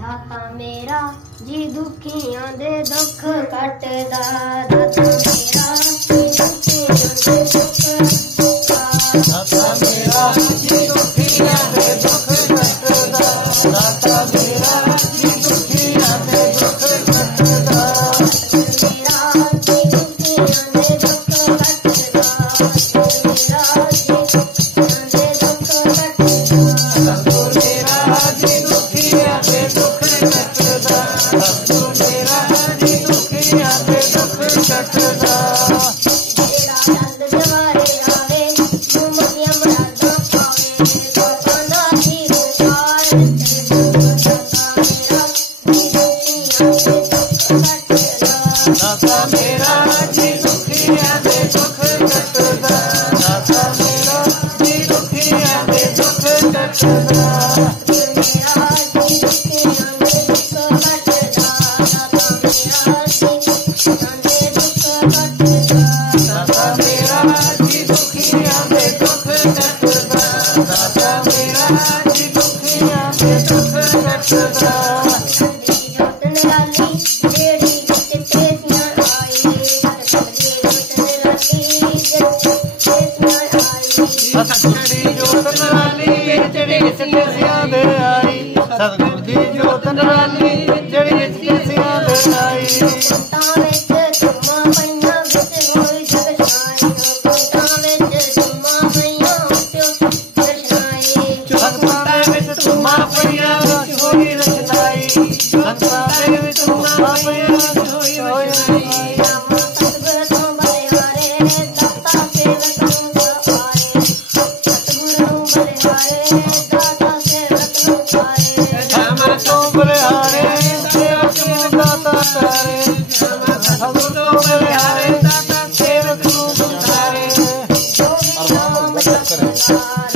दाता मेरा जी दुखियां दे दुख कटदा, दाता मेरा जी दुखियां दे दुख कटदा, दाता मेरा जी दुखियां दे दुख कटदा, दाता मेरा जी दुखियां दे दुख कटदा, मेरा जी दुखियां दे दुख कटदा, मेरा जी दुखियां दे दुख कटदा, मेरा जी दुखियां दे दुख कटदा, मेरा जी दुखियां दे दुख कटदा। जेड़ा चंद जवारे आवे मुमतियां मरादा पावे, दाता दा खीर चार दाता मेरा जी दुखियां दे दुख कटदा, दाता मेरा जी दुखियां दे दुख कटदा, दाता मेरा जी दुखियां दे दुख कटदा, मेरा जी दुखियां दे दुख कटदा, दाता मेरा जी दुखियां दे दुख कटदा, दाता मेरा जी दुखियां दे दुख कटदा, दाता मेरा जी दुखियां दे दुख कटदा। जोत निराली जेड़ी चिट्टे सियां आई, सतगुरदी जोत निराली जेड़ी सियां आई, सतगुरदी जोत निराली जेड़ी चिट्टे सियां दे आई, सतगुरदी जोत निराली जेड़ी चिट्टे सियां दे आई। कुंटां विच धुम्मां पईयां विच होई जगछाई, कुंटां विच धुम्मां पईयां विच दर्शनाई, कुंटां विच धुम्मां पईयां विच होई रचनाई, कुंटां विच धुम्मां पईयां विच होई रचनाई। राम सतगुर तो बलिहारे दाता सेवक नूं सहारे, सतगुर नूं बलिहारे दाता सेवक नूं सहारे, अमर तो बलिहारे सेवक नूं दाता सहारे, सतगुर तो बलिहारे दाता सेवक नूं सहारे। नाम जपदा दाता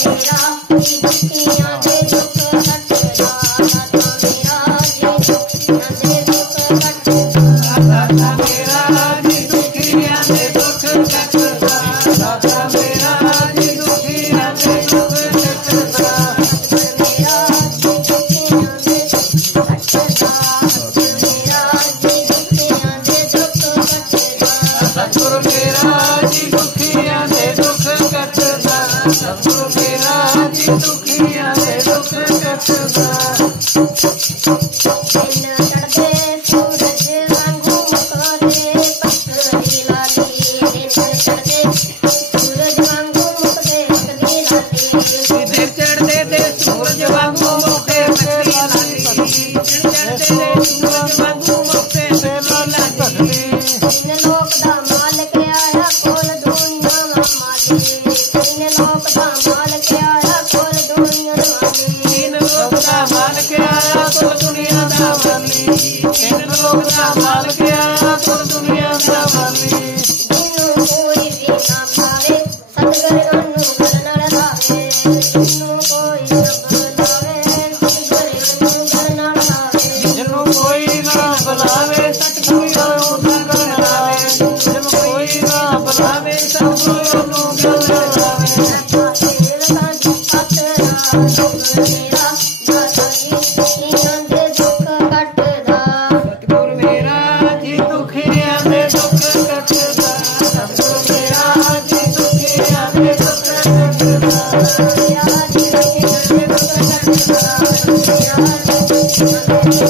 मेरा जी दुखियां दे दुख कटदा, दाता मेरा जी दुखियां दे दुख कटदा, दाता मेरा जी दुखियां दे दुख कटदा, दाता मेरा जी दुखियां दे दुख कटदा, मेरा जी दुखियां दे दुख कटदा, मेरा जी दुखियां दे दुख कटदा, सतगुर मेरा जी दुखियां दे दुख कटदा, सतगुर मेरा जी दुखियां दे दुख कटदा। दिन चढ़दे सूरज वांगू मुकदे पकड़ी लाली, दिन चढ़दे सूरज वांगू मुकदे पकड़ी लाली, दिन चढ़दे ते सूरज वांगू मुकदे पकड़ी लाली, दिन चढ़दे ते सूरज वांगू मुकदे पकड़ी लाली। तीन लोक दा मालिक आया कोल दुनिया दा माली, तीन लोक दा मालिक आया कोल दुनिया दा माली, तीन लोक दा मालिक आया कोल दुनिया दा माली, तीन लोक दा मालिक आया कोल दुनिया दा माली। जिन्नू कोई भी ना पावे सतगुर ओनू गल नाल लावे, जिन्नू कोई ना बुलावे सतगुर ओनू गल नाल लावे, जिन्नू कोई ना बुलावे सतगुर ओनू गल नाल लावे, जिन्नू कोई ना बुलावे सतगुर ओनू गल नाल लावे। सेवकां दी खातरा सतगुर मेरा दाता जी दुखियां दे दुख कटदा, सतगुर मेरा जी दुखियां दे दुख कटदा, सतगुर मेरा जी दुखियां दे दुख कटदा, मेरा जी दुखियां दे दुख कटदा, मेरा जी दुखियां दे दुख